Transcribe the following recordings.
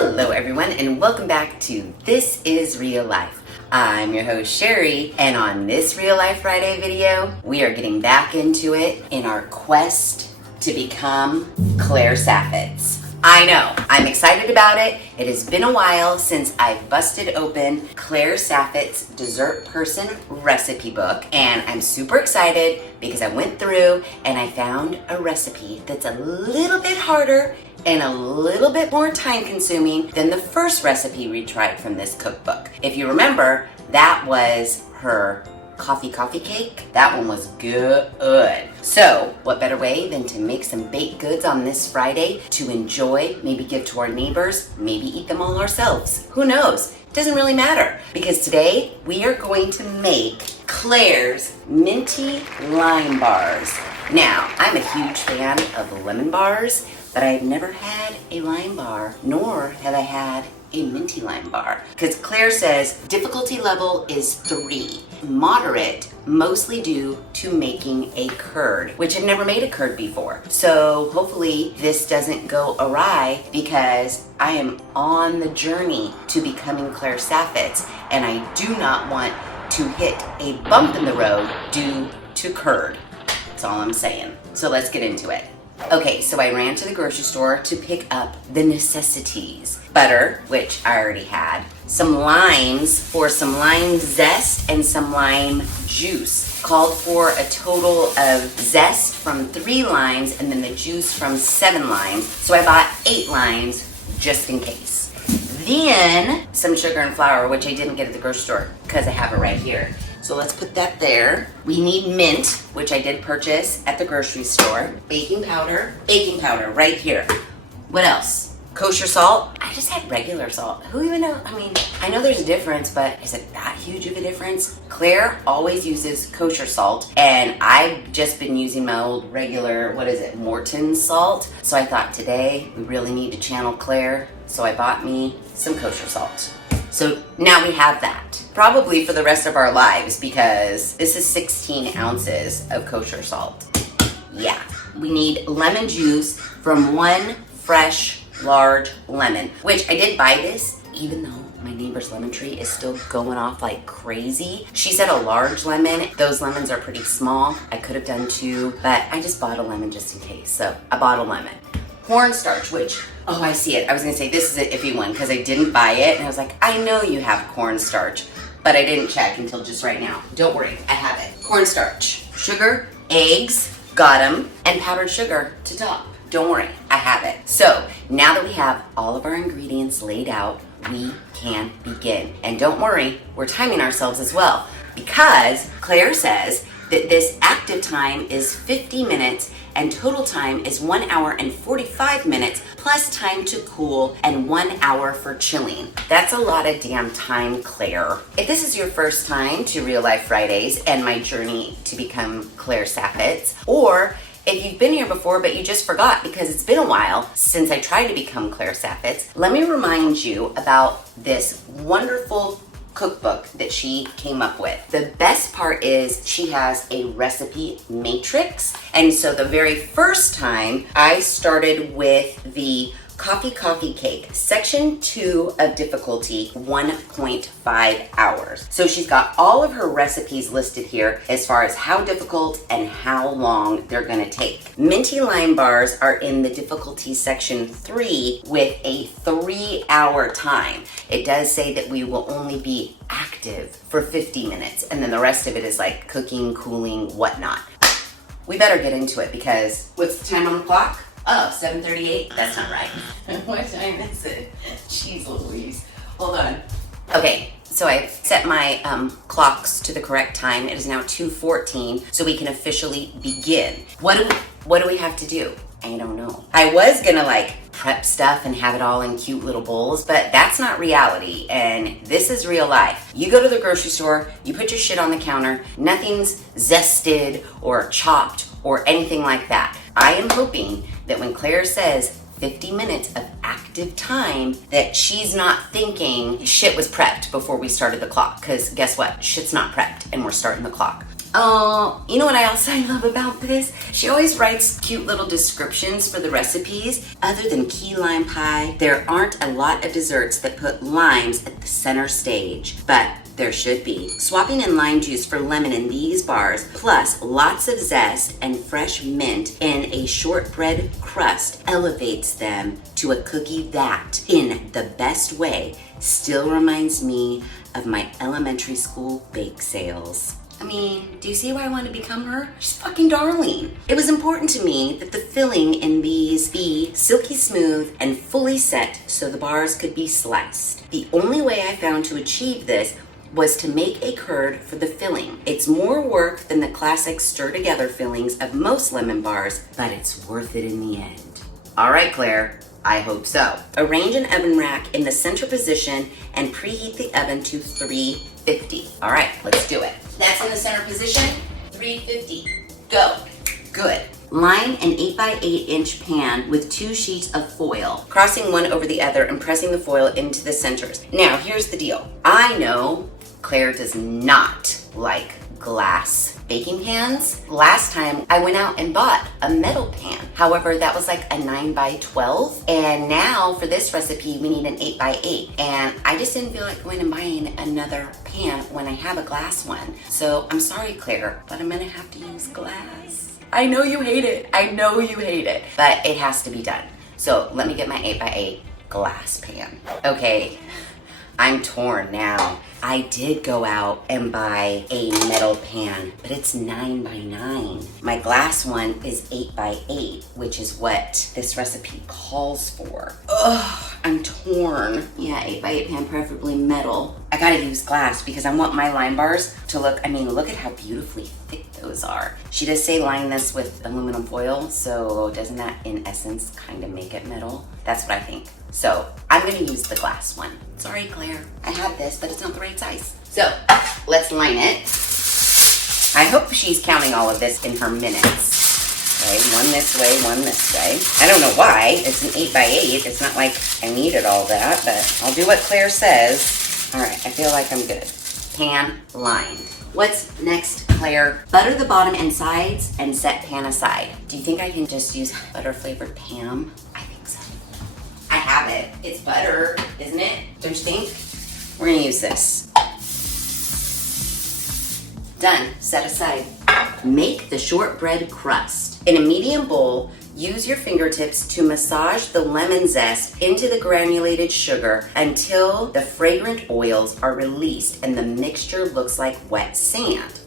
Hello everyone and welcome back to This Is Real Life. I'm your host Sheri, and on this Real Life Friday video, we are getting back into it in our quest to become Claire Saffitz. I know, I'm excited about it. It has been a while since I've busted open Claire Saffitz's Dessert Person recipe book, and I'm super excited because I went through and I found a recipe that's a little bit harder and a little bit more time consuming than the first recipe we tried from this cookbook. If you remember, that was her coffee cake. That one was good. So what better way than to make some baked goods on this Friday to enjoy, maybe give to our neighbors, maybe eat them all ourselves. Who knows? Doesn't really matter, because today we are going to make Claire's Minty lime bars. Now, I'm a huge fan of lemon bars, but I've never had a lime bar, nor have I had a minty lime bar. Because Claire says difficulty level is 3, moderate, mostly due to making a curd, which I've never made a curd before. So hopefully this doesn't go awry, because I am on the journey to becoming Claire Saffitz, and I do not want to hit a bump in the road due to curd. That's all I'm saying. So let's get into it. Okay, so I ran to the grocery store to pick up the necessities. Butter, which I already had, some limes for some lime zest and some lime juice. Called for a total of zest from 3 limes and then the juice from 7 limes. So I bought 8 limes just in case. Then some sugar and flour, which I didn't get at the grocery store because I have it right here. So let's put that there. We need mint, which I did purchase at the grocery store. Baking powder right here. What else? Kosher salt. I just had regular salt. Who even knows? I mean, I know there's a difference, but is it that huge of a difference? Claire always uses kosher salt, and I've just been using my old regular, Morton salt. So I thought today we really need to channel Claire, so I bought me some kosher salt. So now we have that, probably for the rest of our lives, because this is 16 ounces of kosher salt. Yeah, we need lemon juice from 1 fresh, large lemon, which I did buy this, even though my neighbor's lemon tree is still going off like crazy. She said a large lemon. Those lemons are pretty small. I could have done 2, but I just bought a lemon just in case. So I bought a lemon. Cornstarch, which, oh, I see it. I was gonna say this is an iffy one because I didn't buy it, and I was like, I know you have cornstarch, but I didn't check until just right now. Don't worry, I have it. Cornstarch, sugar, eggs, got them, and powdered sugar to top. Don't worry, I have it. So now that we have all of our ingredients laid out, we can begin. And don't worry, we're timing ourselves as well, because Claire says that this active time is 50 minutes and total time is 1 hour and 45 minutes plus time to cool and 1 hour for chilling. That's a lot of damn time, Claire. If this is your first time to Real Life Fridays and my journey to become Claire Saffitz, or if you've been here before but you just forgot because it's been a while since I tried to become Claire Saffitz, let me remind you about this wonderful cookbook that she came up with. The best part is she has a recipe matrix. And so the very first time I started with the coffee cake, section 2 of difficulty, 1.5 hours. So she's got all of her recipes listed here as far as how difficult and how long they're gonna take. Minty lime bars are in the difficulty section 3 with a 3-hour time. It does say that we will only be active for 50 minutes, and then the rest of it is like cooking, cooling, whatnot. We better get into it, because what's the time on the clock? Oh, 7:38? That's not right. What time is it? Jeez Louise. Hold on. Okay, so I set my clocks to the correct time. It is now 2:14, so we can officially begin. What do we have to do? I don't know. I was gonna prep stuff and have it all in cute little bowls, but that's not reality, and this is real life. You go to the grocery store, you put your shit on the counter, nothing's zested or chopped or anything like that. I am hoping that when Claire says 50 minutes of active time, that she's not thinking shit was prepped before we started the clock, because guess what? Shit's not prepped and we're starting the clock. Oh, you know what I also love about this? She always writes cute little descriptions for the recipes. Other than key lime pie, there aren't a lot of desserts that put limes at the center stage, but there should be. Swapping in lime juice for lemon in these bars, plus lots of zest and fresh mint in a shortbread crust elevates them to a cookie that, in the best way, still reminds me of my elementary school bake sales. I mean, do you see why I want to become her? She's fucking darling. It was important to me that the filling in these be silky smooth and fully set so the bars could be sliced. The only way I found to achieve this was to make a curd for the filling. It's more work than the classic stir-together fillings of most lemon bars, but it's worth it in the end. All right, Claire, I hope so. Arrange an oven rack in the center position and preheat the oven to 350. All right, let's do it. That's in the center position, 350. Go. Good. Line an 8x8 inch pan with 2 sheets of foil, crossing one over the other and pressing the foil into the centers. Now, here's the deal. I know Claire does not like glass baking pans. Last time I went out and bought a metal pan. However, that was like a 9x12. And now for this recipe, we need an 8x8. And I just didn't feel like going and buying another pan when I have a glass one. So I'm sorry, Claire, but I'm gonna have to use glass. I know you hate it. I know you hate it, but it has to be done. So let me get my 8x8 glass pan. Okay, I'm torn now. I did go out and buy a metal pan, but it's 9x9. My glass one is 8x8, which is what this recipe calls for. Ugh, I'm torn. Yeah, 8x8 pan, preferably metal. I gotta use glass because I want my lime bars to look, I mean, look at how beautifully thick those are. She does say line this with aluminum foil, so doesn't that in essence kind of make it metal? That's what I think. So I'm gonna use the glass one. Sorry, Claire, I have this, but it's not the right size. So let's line it. I hope she's counting all of this in her minutes. Okay, one this way, one this way. I don't know why, it's an 8x8. It's not like I needed all that, but I'll do what Claire says. All right, I feel like I'm good. Pan lined. What's next, Claire? Butter the bottom and sides and set pan aside. Do you think I can just use butter flavored Pam? I think so. I have it. It's butter, isn't it? Don't you think? We're gonna use this. Done. Set aside. Make the shortbread crust. In a medium bowl, use your fingertips to massage the lemon zest into the granulated sugar until the fragrant oils are released and the mixture looks like wet sand.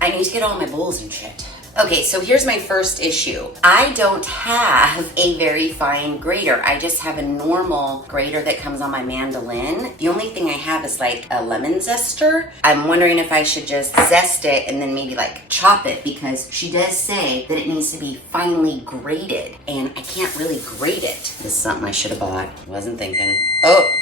I need to get all my bowls and shit. Okay, so here's my first issue. I don't have a very fine grater. I just have a normal grater that comes on my mandolin. The only thing I have is like a lemon zester. I'm wondering if I should just zest it and then maybe like chop it, because she does say that it needs to be finely grated and I can't really grate it. This is something I should have bought. Wasn't thinking. Oh.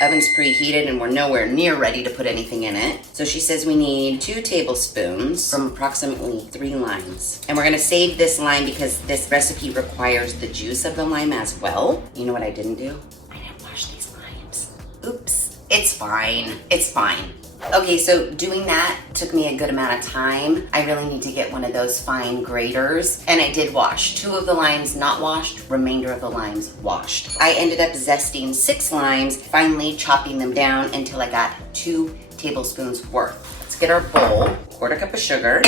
Oven's preheated and we're nowhere near ready to put anything in it. So she says we need 2 tablespoons from approximately 3 limes. And we're gonna save this lime because this recipe requires the juice of the lime as well. You know what I didn't do? I didn't wash these limes. Oops, it's fine, it's fine. Okay, so doing that took me a good amount of time. I really need to get one of those fine graters. And I did wash. 2 of the limes not washed, remainder of the limes washed. I ended up zesting 6 limes, finally chopping them down until I got 2 tablespoons worth. Let's get our bowl, 1/4 cup of sugar,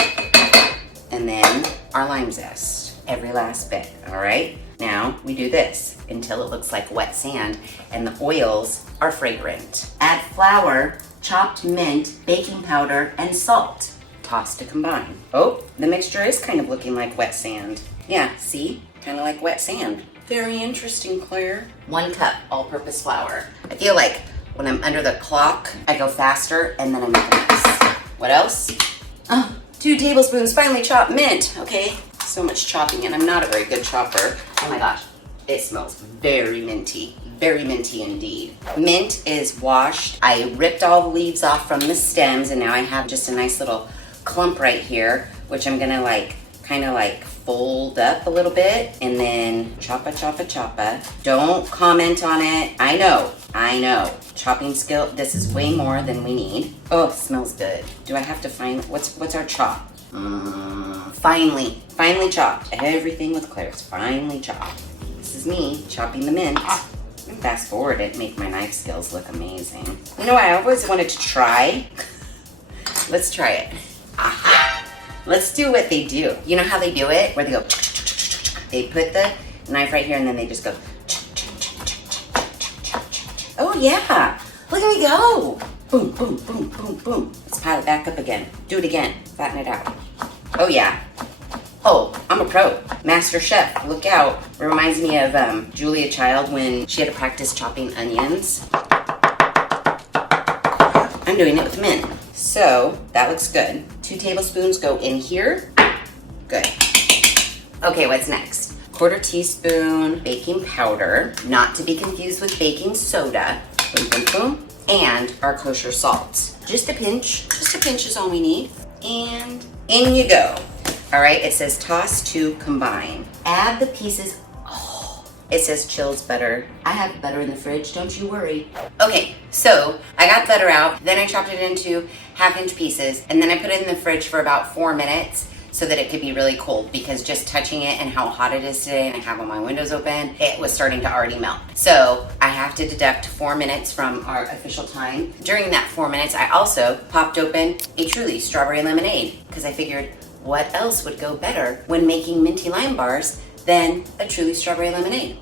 and then our lime zest. Every last bit, all right? Now we do this until it looks like wet sand and the oils are fragrant. Add flour, chopped mint, baking powder, and salt. Toss to combine. Oh, the mixture is kind of looking like wet sand. Yeah, see? Kind of like wet sand. Very interesting, Claire. 1 cup all-purpose flour. I feel like when I'm under the clock, I go faster and then I make a mess. What else? Oh, 2 tablespoons finely chopped mint. Okay, so much chopping and I'm not a very good chopper. Oh my gosh, it smells very minty. Very minty indeed. Mint is washed. I ripped all the leaves off from the stems and now I have just a nice little clump right here, which I'm gonna kind of fold up a little bit and then choppa, choppa, choppa. Don't comment on it. I know. Chopping skill, this is way more than we need. Oh, it smells good. Do I have to find, what's our chop? Finely chopped. Everything with Claire is finely chopped. This is me chopping the mint. And fast forward it, make my knife skills look amazing. You know, I always wanted to try. Let's try it. Let's do what they do. You know how they do it? Where they go, they put the knife right here and then they just go, oh yeah, look at me go. Boom, boom, boom, boom, boom. Let's pile it back up again. Do it again, flatten it out. Oh yeah. Oh, I'm a pro. Master chef, look out. It reminds me of Julia Child when she had to practice chopping onions. I'm doing it with mint. So, that looks good. 2 tablespoons go in here. Good. Okay, what's next? 1/4 teaspoon baking powder, not to be confused with baking soda. Boom, boom, boom. And our kosher salt. Just a pinch is all we need. And in you go. All right, it says toss to combine. Add the pieces. Oh, it says chilled butter. I have butter in the fridge, don't you worry. Okay, so I got butter out, then I chopped it into 1/2-inch pieces, and then I put it in the fridge for about 4 minutes so that it could be really cold, because just touching it and how hot it is today, and I have all my windows open, it was starting to already melt. So I have to deduct 4 minutes from our official time. During that 4 minutes, I also popped open a Truly strawberry lemonade, because I figured what else would go better when making minty lime bars than a Truly strawberry lemonade?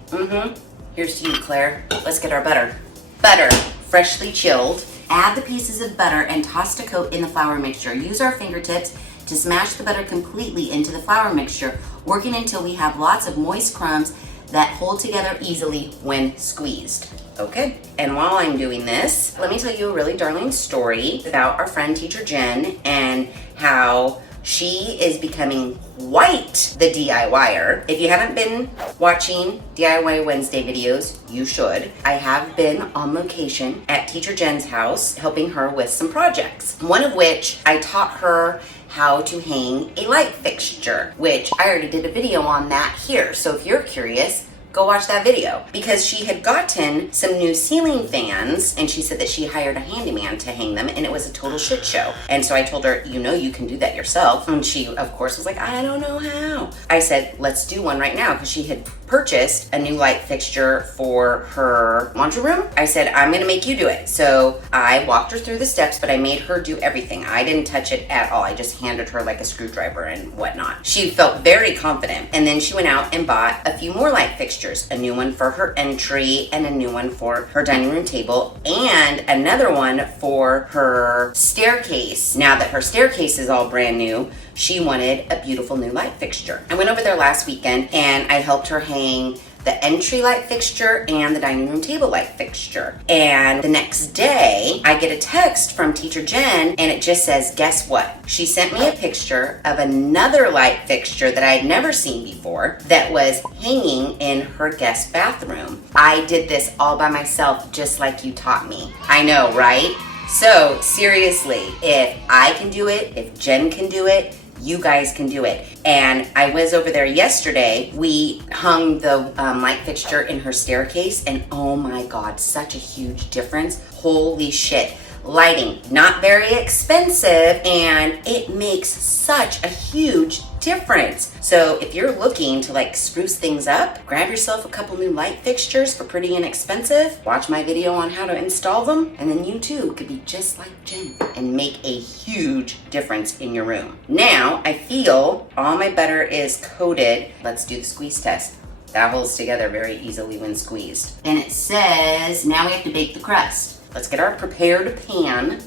Here's to you, Claire. Let's get our butter. Butter, freshly chilled. Add the pieces of butter and toss to coat in the flour mixture. Use our fingertips to smash the butter completely into the flour mixture, working until we have lots of moist crumbs that hold together easily when squeezed. Okay, and while I'm doing this, let me tell you a really darling story about our friend Teacher Jen and how she is becoming quite the DIYer. If you haven't been watching DIY Wednesday videos, you should. I have been on location at Teacher Jen's house helping her with some projects. One of which I taught her how to hang a light fixture, which I already did a video on that here. So if you're curious, go watch that video, because she had gotten some new ceiling fans and she said that she hired a handyman to hang them and it was a total shit show. And so I told her, you know, you can do that yourself. And she, of course, was like, I don't know how. I said, let's do one right now, because she had purchased a new light fixture for her laundry room. I said, I'm gonna make you do it. So I walked her through the steps, but I made her do everything. I didn't touch it at all. I just handed her like a screwdriver and whatnot. She felt very confident. And then she went out and bought a few more light fixtures, a new one for her entry and a new one for her dining room table and another one for her staircase. Now that her staircase is all brand new, she wanted a beautiful new light fixture. I went over there last weekend and I helped her hang the entry light fixture and the dining room table light fixture. And the next day, I get a text from Teacher Jen and it just says, guess what? She sent me a picture of another light fixture that I had never seen before that was hanging in her guest bathroom. I did this all by myself, just like you taught me. I know, right? So seriously, if I can do it, if Jen can do it, you guys can do it. And I was over there yesterday. We hung the light fixture in her staircase and oh my God, such a huge difference. Holy shit. Lighting, not very expensive, and it makes such a huge difference. So if you're looking to like spruce things up, grab yourself a couple new light fixtures for pretty inexpensive, watch my video on how to install them, and then you too could be just like Jen and make a huge difference in your room. Now, I feel all my butter is coated. Let's do the squeeze test. That holds together very easily when squeezed. And it says, now we have to bake the crust. Let's get our prepared pan.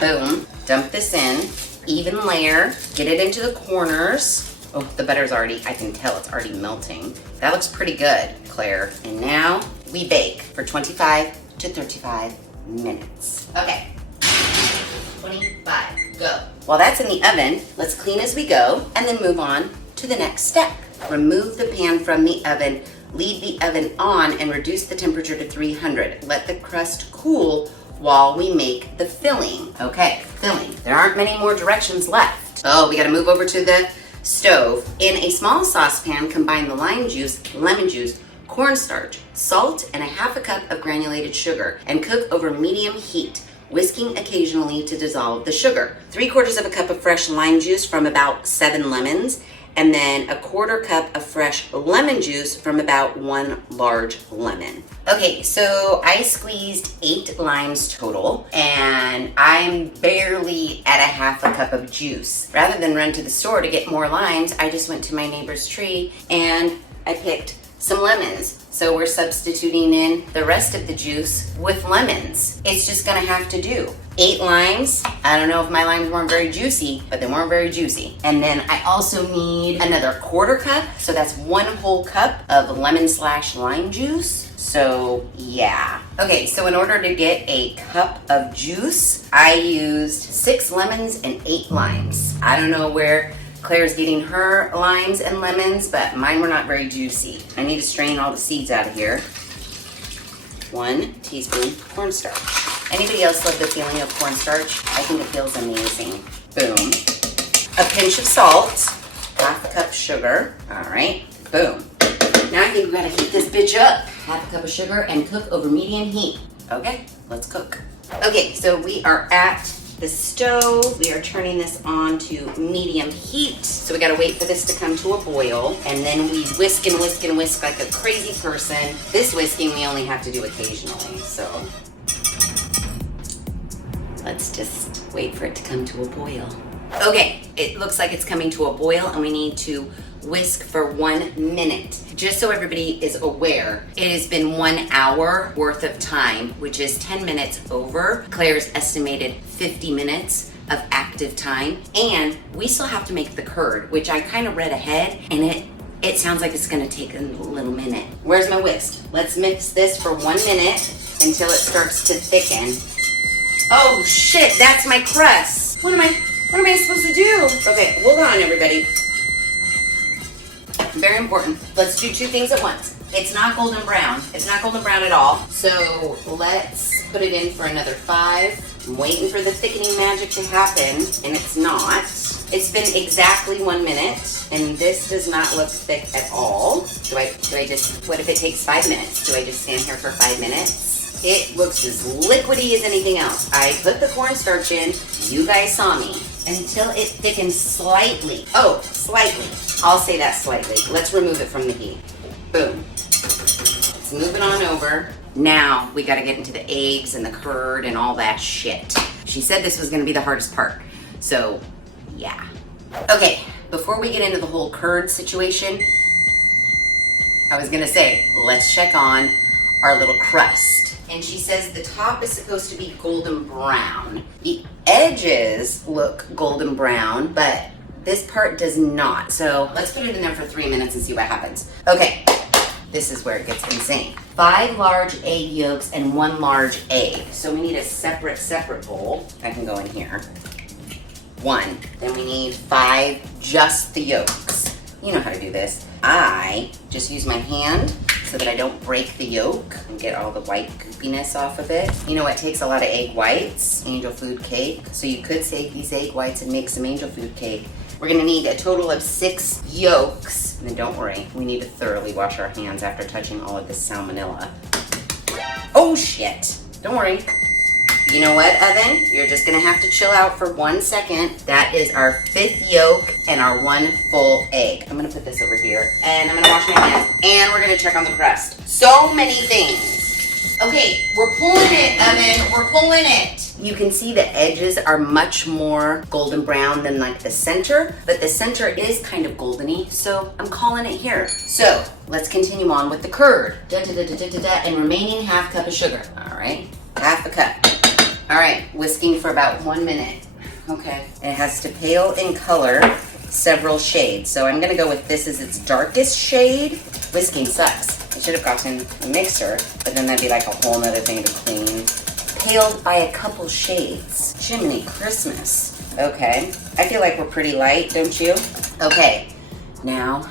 Boom. Dump this in. Even layer. Get it into the corners. Oh, the butter's already, I can tell it's already melting. That looks pretty good, Claire. And now we bake for 25 to 35 minutes. Okay. 25. Go. While that's in the oven, let's clean as we go and then move on to the next step. Remove the pan from the oven. Leave the oven on and reduce the temperature to 300. Let the crust cool while we make the filling. Okay, filling. There aren't many more directions left. Oh, we gotta move over to the stove. In a small saucepan, combine the lime juice, lemon juice, cornstarch, salt, and a half a cup of granulated sugar, and cook over medium heat, whisking occasionally to dissolve the sugar. 3/4 of a cup of fresh lime juice from about 7 lemons, and then a 1/4 cup of fresh lemon juice from about 1 large lemon. Okay, so I squeezed 8 limes total, and I'm barely at a half a cup of juice. Rather than run to the store to get more limes, I just went to my neighbor's tree and I picked some lemons. So we're substituting in the rest of the juice with lemons. It's just gonna have to do. 8 limes. I don't know if my limes weren't very juicy, but they weren't very juicy. And then I also need another 1/4 cup. So that's 1 whole cup of lemon/lime juice. So yeah. Okay, so in order to get a cup of juice, I used 6 lemons and 8 limes. I don't know where Claire's getting her limes and lemons, but mine were not very juicy. I need to strain all the seeds out of here. 1 teaspoon cornstarch. Anybody else love the feeling of cornstarch? I think it feels amazing. Boom. A pinch of salt. Half a cup sugar. All right. Boom. Now I think we gotta heat this bitch up. Half a cup of sugar and cook over medium heat. Okay, let's cook. Okay, so we are at the stove. We are turning this on to medium heat. So we gotta wait for this to come to a boil, and then we whisk and whisk and whisk like a crazy person. This whisking we only have to do occasionally, so let's just wait for it to come to a boil. Okay, it looks like it's coming to a boil, and we need to whisk for 1 minute. Just so everybody is aware, it has been 1 hour worth of time, which is 10 minutes over Claire's estimated 50 minutes of active time. And we still have to make the curd, which I kind of read ahead, and it sounds like it's gonna take a little minute. Where's my whisk? Let's mix this for 1 minute until it starts to thicken. Oh shit, that's my crust. What am I supposed to do? Okay, hold on everybody. Very important. Let's do 2 things at once. It's not golden brown. It's not golden brown at all. So let's put it in for another 5. I'm waiting for the thickening magic to happen, and it's not. It's been exactly 1 minute, and this does not look thick at all. Do I just, what if it takes 5 minutes? Do I just stand here for 5 minutes? It looks as liquidy as anything else. I put the cornstarch in. You guys saw me. Until it thickens slightly. Oh, slightly. I'll say that slightly. Let's remove it from the heat. Boom. Let's move it on over. Now we gotta get into the eggs and the curd and all that shit. She said this was gonna be the hardest part. So, yeah. Okay, before we get into the whole curd situation, I was gonna say, let's check on our little crust. And she says the top is supposed to be golden brown. The edges look golden brown, but this part does not. So let's put it in there for 3 minutes and see what happens. Okay, this is where it gets insane. 5 large egg yolks and 1 large egg. So we need a separate bowl. I can go in here. 1. Then we need 5, just the yolks. You know how to do this. I just use my hand so that I don't break the yolk and get all the white goopiness off of it. You know what takes a lot of egg whites? Angel food cake. So you could save these egg whites and make some angel food cake. We're gonna need a total of 6 yolks. And then don't worry, we need to thoroughly wash our hands after touching all of this salmonella. Oh shit, don't worry. You know what, oven? You're just gonna have to chill out for 1 second. That is our 5th yolk and our 1 full egg. I'm gonna put this over here, and I'm gonna wash my hands, and we're gonna check on the crust. So many things. Okay, we're pulling it, oven, we're pulling it. You can see the edges are much more golden brown than like the center, but the center is kind of goldeny, so I'm calling it here. So let's continue on with the curd. And remaining half cup of sugar. All right, half a cup. All right, whisking for about 1 minute. Okay, it has to pale in color several shades. So I'm gonna go with this as its darkest shade. Whisking sucks. I should have gotten a mixer, but then that'd be like a whole nother thing to clean. Paled by a couple shades. Jiminy Christmas. Okay, I feel like we're pretty light, don't you? Okay, now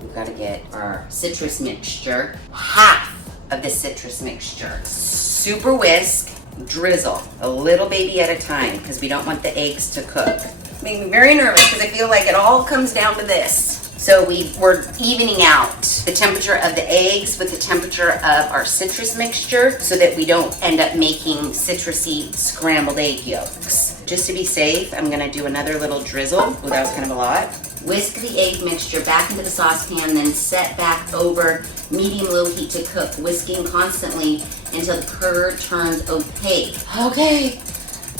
we've gotta get our citrus mixture. Half of the citrus mixture. Super whisk. Drizzle a little baby at a time because we don't want the eggs to cook. Make me very nervous because I feel like it all comes down to this. So we're evening out the temperature of the eggs with the temperature of our citrus mixture so that we don't end up making citrusy scrambled egg yolks. Just to be safe, I'm gonna do another little drizzle. Oh, that was kind of a lot. Whisk the egg mixture back into the saucepan, then set back over medium-low heat to cook, whisking constantly until the curd turns opaque. Okay.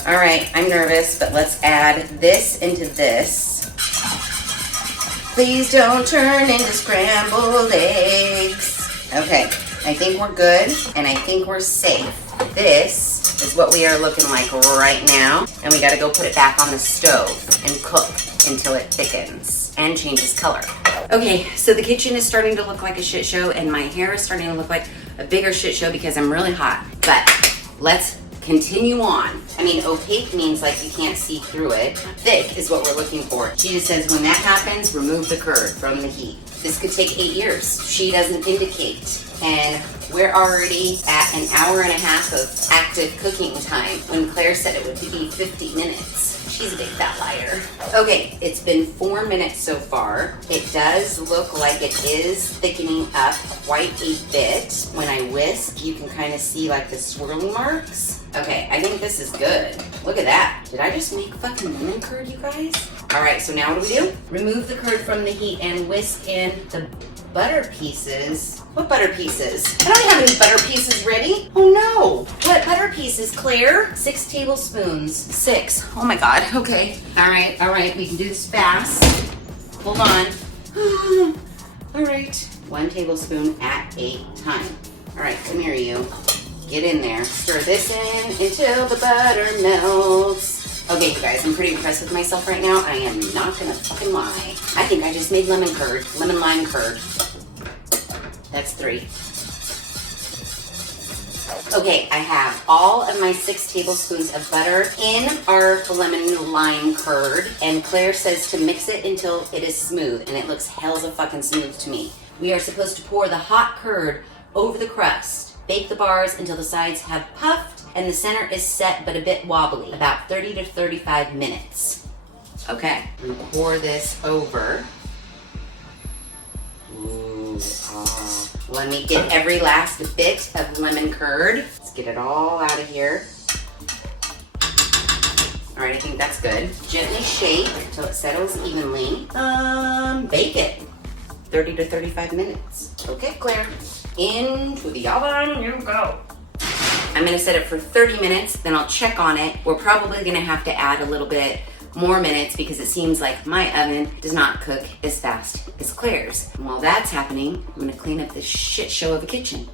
All right, I'm nervous, but let's add this into this. Please don't turn into scrambled eggs. Okay, I think we're good, and I think we're safe. This is what we are looking like right now, and we gotta go put it back on the stove and cook until it thickens and changes color. Okay, so the kitchen is starting to look like a shit show, and my hair is starting to look like a bigger shit show because I'm really hot, but let's continue on. I mean, opaque means like you can't see through it. Thick is what we're looking for. She just says when that happens, remove the curd from the heat. This could take 8 years. She doesn't indicate. And we're already at an hour and a half of active cooking time when Claire said it would be 50 minutes. She's a big fat liar. Okay, it's been 4 minutes so far. It does look like it is thickening up quite a bit. When I whisk, you can kind of see like the swirly marks. Okay, I think this is good. Look at that. Did I just make fucking lemon curd, you guys? All right, so now what do we do? Remove the curd from the heat and whisk in the butter pieces. What butter pieces? I don't have any butter pieces ready. Oh no. What butter pieces, Claire? 6 tablespoons. 6. Oh my God. Okay. All right. We can do this fast. Hold on. All right. 1 tablespoon at a time. All right, come here, you. Get in there. Stir this in until the butter melts. Okay, you guys, I'm pretty impressed with myself right now. I am not gonna fucking lie. I think I just made lemon lime curd. That's 3. Okay, I have all of my 6 tablespoons of butter in our lemon lime curd, and Claire says to mix it until it is smooth, and it looks hells of fucking smooth to me. We are supposed to pour the hot curd over the crust. Bake the bars until the sides have puffed and the center is set but a bit wobbly, about 30 to 35 minutes. Okay, we pour this over. Ooh, let me get every last bit of lemon curd. Let's get it all out of here. All right, I think that's good. Gently shake until it settles evenly. Bake it 30 to 35 minutes. Okay, Claire. Into the oven you go. I'm gonna set it for 30 minutes, then I'll check on it. We're probably gonna have to add a little bit more minutes because it seems like my oven does not cook as fast as Claire's. And while that's happening, I'm gonna clean up this shit show of a kitchen.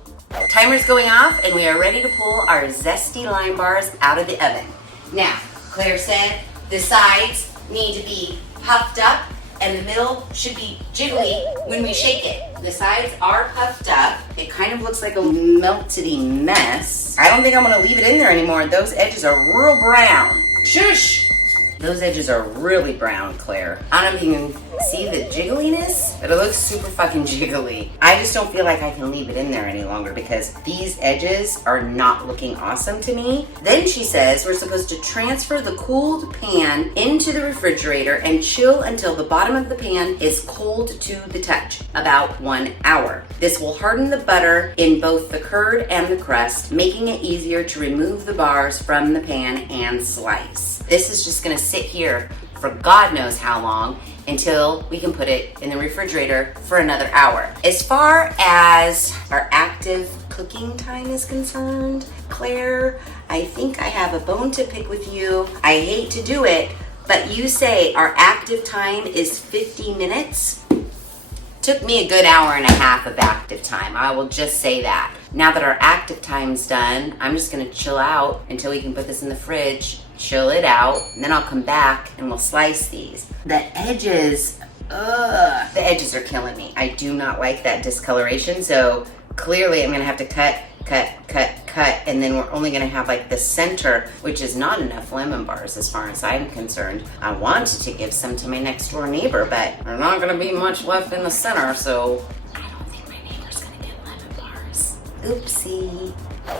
Timer's going off and we are ready to pull our zesty lime bars out of the oven. Now, Claire said the sides need to be puffed up and the middle should be jiggly when we shake it. The sides are puffed up. It kind of looks like a melty mess. I don't think I'm gonna leave it in there anymore. Those edges are real brown. Shush! Those edges are really brown, Claire. I don't know if you can see the jiggliness, but it looks super fucking jiggly. I just don't feel like I can leave it in there any longer because these edges are not looking awesome to me. Then she says we're supposed to transfer the cooled pan into the refrigerator and chill until the bottom of the pan is cold to the touch, about 1 hour. This will harden the butter in both the curd and the crust, making it easier to remove the bars from the pan and slice. This is just gonna sit here for God knows how long until we can put it in the refrigerator for another hour. As far as our active cooking time is concerned, Claire, I think I have a bone to pick with you. I hate to do it, but you say our active time is 50 minutes. Took me a good hour and a half of active time. I will just say that. Now that our active time's done, I'm just gonna chill out until we can put this in the fridge, chill it out, and then I'll come back and we'll slice these. The edges are killing me. I do not like that discoloration, so clearly I'm gonna have to cut, and then we're only gonna have like the center, which is not enough lemon bars as far as I'm concerned. I wanted to give some to my next door neighbor, but there's not gonna be much left in the center, so I don't think my neighbor's gonna get lemon bars. Oopsie.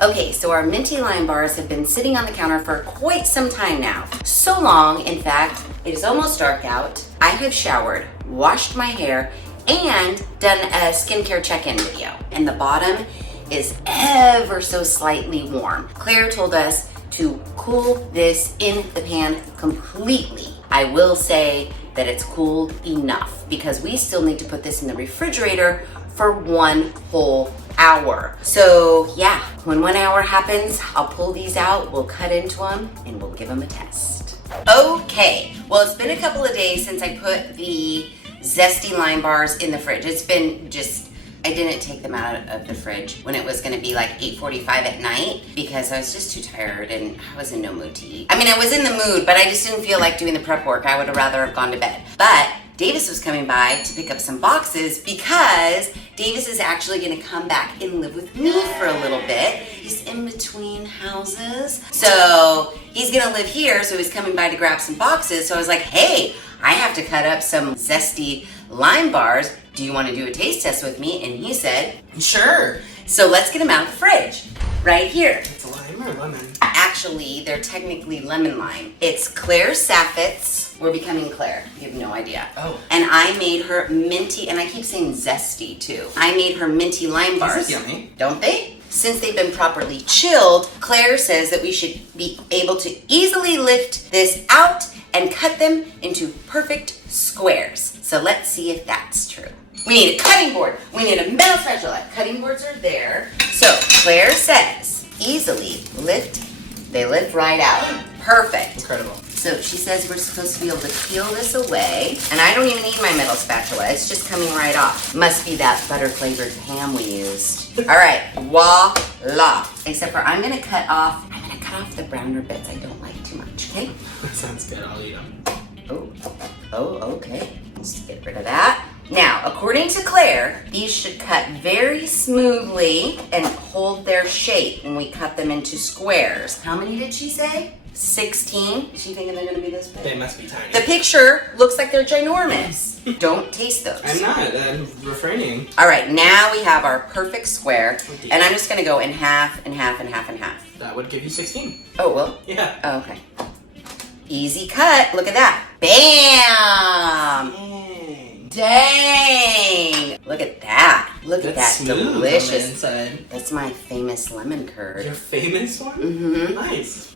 Okay, so our minty lime bars have been sitting on the counter for quite some time now. So long, in fact, It is almost dark out. I have showered, washed my hair, and done a skincare check-in video. And the bottom is ever so slightly warm. Claire told us to cool this in the pan completely. I will say that it's cooled enough because we still need to put this in the refrigerator for 1 whole hour. So yeah, when 1 hour happens, I'll pull these out, we'll cut into them, and we'll give them a test. Okay, well, it's been a couple of days since I put the zesty lime bars in the fridge. It's been just, I didn't take them out of the fridge when it was gonna be like 8:45 at night because I was just too tired and I was in no mood to eat. I mean, I was in the mood, but I just didn't feel like doing the prep work. I would have rather have gone to bed. But Davis was coming by to pick up some boxes because Davis is actually gonna come back and live with me for a little bit. He's in between houses. So he's gonna live here, so he's coming by to grab some boxes. So I was like, hey, I have to cut up some zesty lime bars. Do you wanna do a taste test with me? And he said, sure. So let's get them out of the fridge, right here. It's lime or lemon? Actually, they're technically lemon lime. It's Claire Saffitz. We're Becoming Claire. You have no idea. Oh. And I made her minty, and I keep saying zesty too. I made her minty lime bars. This is yummy. Don't they? Since they've been properly chilled, Claire says that we should be able to easily lift this out and cut them into perfect squares. So let's see if that's true. We need a cutting board. We need a metal spatula. Cutting boards are there. So Claire says, easily lift. They lift right out. Perfect. Incredible. So she says we're supposed to be able to peel this away. And I don't even need my metal spatula. It's just coming right off. Must be that butter flavored ham we used. All right, voila. Except for I'm gonna cut off the browner bits I don't like too much, okay? That sounds good, I'll eat them. Oh, okay. Let's get rid of that. Now, according to Claire, these should cut very smoothly and hold their shape when we cut them into squares. How many did she say? 16? Is she thinking they're gonna be this big? They must be tiny. The picture looks like they're ginormous. Don't taste those. I'm not, I'm refraining. All right, now we have our perfect square, and I'm just gonna go in half, and half, and half, and half. That would give you 16. Oh, well? Yeah. Oh, okay. Easy cut, look at that. Bam! Dang! Look at that. Look at that smooth delicious. On the inside. That's my famous lemon curd. Your famous one? Mm-hmm. Nice.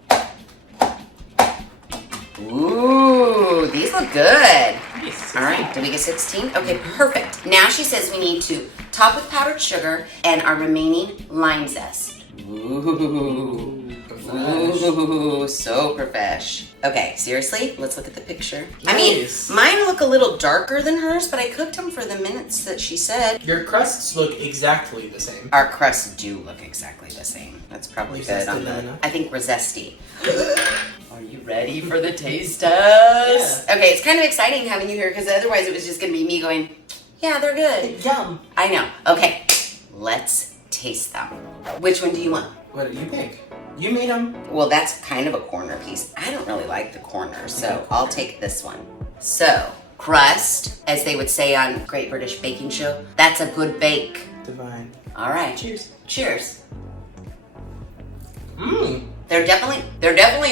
Ooh, these look good. Nice. All right, did we get 16? Okay, perfect. Now she says we need to top with powdered sugar and our remaining lime zest. Ooh. Ooh, so profesh. Okay, seriously, let's look at the picture. Nice. I mean, mine look a little darker than hers, but I cooked them for the minutes that she said. Your crusts look exactly the same. Our crusts do look exactly the same. That's probably good on the, I think we're zesty. Are you ready for the taste test? Yeah. Okay, it's kind of exciting having you here because otherwise it was just gonna be me going, yeah, they're good. Yum. I know. Okay, let's taste them. Which one do you want? What did you pick? You made them. Well, that's kind of a corner piece. I don't really like the corner, so I'll take this one. So, crust, as they would say on Great British Baking Show, that's a good bake. Divine. All right. Cheers. Cheers. Mmm. They're definitely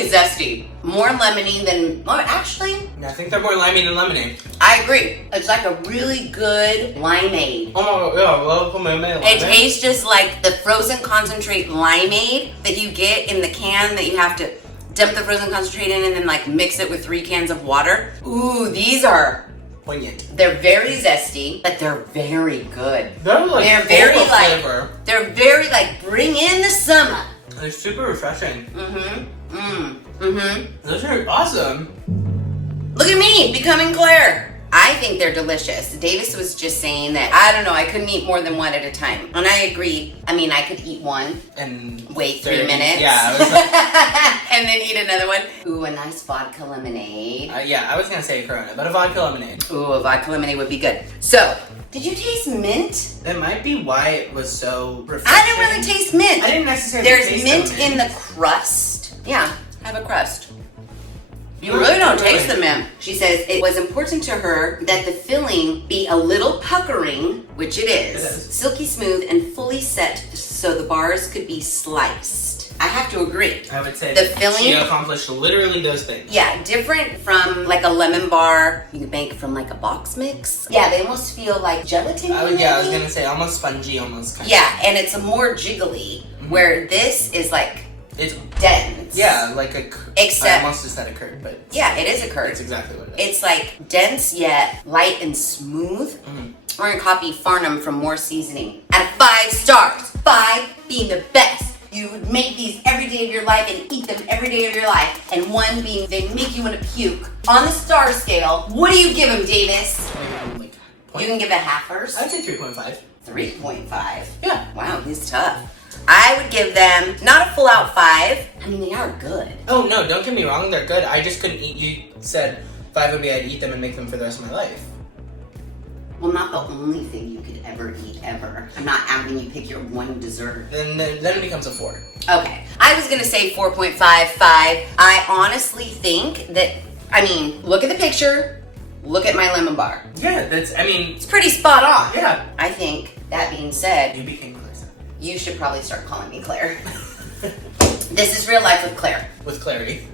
zesty. More lemony than, well, actually, I think they're more limey than lemonade. I agree. It's like a really good limeade. Oh my god, yeah, I love lemonade. It tastes just like the frozen concentrate limeade that you get in the can that you have to dump the frozen concentrate in and then like mix it with 3 cans of water. Ooh, these are poignant. They're very zesty, but they're very good. They're like they're very like flavor. They're very like bring in the summer. They're super refreshing. Those are awesome. Look at me, Becoming Claire. I think they're delicious. Davis was just saying that, I don't know, I couldn't eat more than one at a time. And I agree. I mean, I could eat one and wait 3 minutes. Yeah, I was like, and then eat another one. Ooh, a nice vodka lemonade. yeah, I was gonna say Corona, but a vodka lemonade. Ooh, a vodka lemonade would be good. So, did you taste mint? That might be why it was so refreshing. I didn't really taste mint. I didn't necessarily There's taste mint in the crust. Yeah, have a crust. You really don't taste the mint. She says it was important to her that the filling be a little puckering, which it is, silky smooth and fully set so the bars could be sliced. I have to agree. I would say The that filling- she accomplished literally those things. Yeah, different from like a lemon bar you could make from like a box mix. Yeah, they almost feel like gelatin. I was gonna say almost spongy, almost kind Yeah, and it's a more jiggly, where this is like It's dense. yeah, like a. Except- I almost just said a curd, but Yeah, it is a curd. it's exactly what it is. It's like dense yet light and smooth. We're gonna copy Farnham from More Seasoning. Out of 5 stars, 5 being the best. You would make these every day of your life and eat them every day of your life. And 1 being they make you want to puke. On the star scale, what do you give them, Davis? Like, You can give it halfers. I'd say 3.5. 3.5. Yeah. Wow, he's tough. I would give them not a full out 5. I mean, they are good. Oh no, don't get me wrong, they're good. I just couldn't eat. You said 5 would be I'd eat them and make them for the rest of my life. Well, not the only thing you could ever eat ever. I'm not having you pick your one dessert. Then it becomes a 4. Okay. I was gonna say 4.55. I honestly think that, I mean, look at the picture, look at my lemon bar. Yeah, it's It's pretty spot on. yeah. I think, that being said, You became Claire Saffitz. you should probably start calling me Claire. This is Real Life with Claire. With clarity.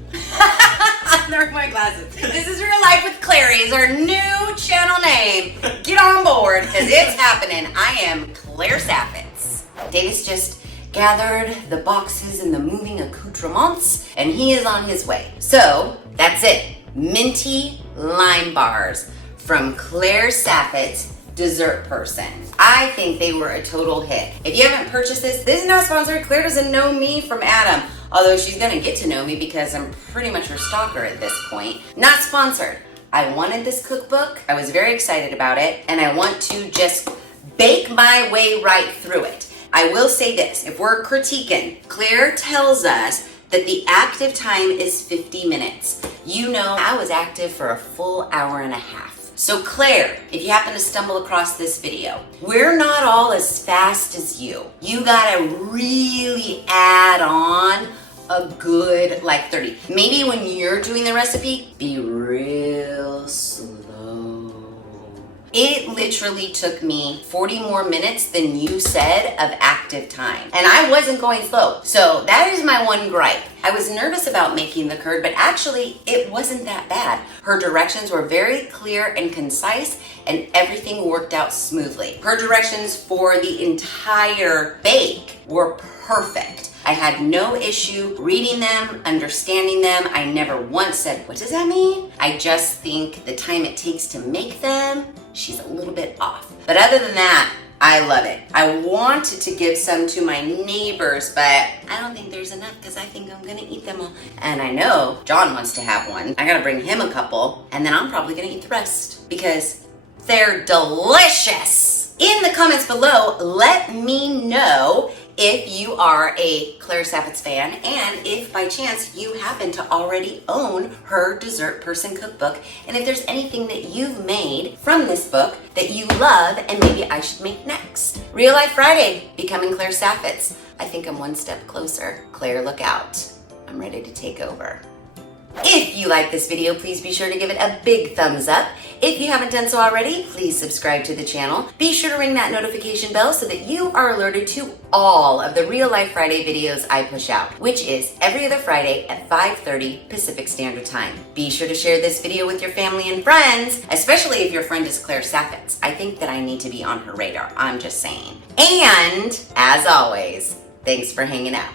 They're my glasses. This is Real Life with Clary is our new channel name. Get on board, because it's happening. I am Claire Saffitz. Davis just gathered the boxes and the moving accoutrements, and he is on his way. So, that's it. Minty lime bars from Claire Saffitz, dessert person. I think they were a total hit. If you haven't purchased this is not sponsored. Claire doesn't know me from Adam, although she's gonna get to know me because I'm pretty much her stalker at this point. Not sponsored. I wanted this cookbook. I was very excited about it, and I want to just bake my way right through it. I will say this, if we're critiquing, Claire tells us that the active time is 50 minutes. You know, I was active for a full hour and a half. So Claire, if you happen to stumble across this video, we're not all as fast as you. You gotta really add on a good like 30. Maybe when you're doing the recipe, be real slow. It literally took me 40 more minutes than you said of active time. And I wasn't going slow. So that is my one gripe. I was nervous about making the curd, but actually it wasn't that bad. Her directions were very clear and concise, and everything worked out smoothly. Her directions for the entire bake were perfect. I had no issue reading them, understanding them. I never once said, what does that mean? I just think the time it takes to make them, she's a little bit off. But other than that, I love it. I wanted to give some to my neighbors, but I don't think there's enough because I think I'm gonna eat them all. And I know John wants to have one. I gotta bring him a couple, and then I'm probably gonna eat the rest because they're delicious. In the comments below, let me know if you are a Claire Saffitz fan and if by chance you happen to already own her Dessert Person cookbook, and if there's anything that you've made from this book that you love and maybe I should make next. Real Life Friday, Becoming Claire Saffitz. I think I'm one step closer. Claire, look out. I'm ready to take over. If you like this video, please be sure to give it a big thumbs up. If you haven't done so already, please subscribe to the channel. Be sure to ring that notification bell so that you are alerted to all of the Real Life Friday videos I push out, which is every other Friday at 5:30 Pacific Standard Time. Be sure to share this video with your family and friends, especially if your friend is Claire Saffitz. I think that I need to be on her radar, I'm just saying. And, as always, thanks for hanging out.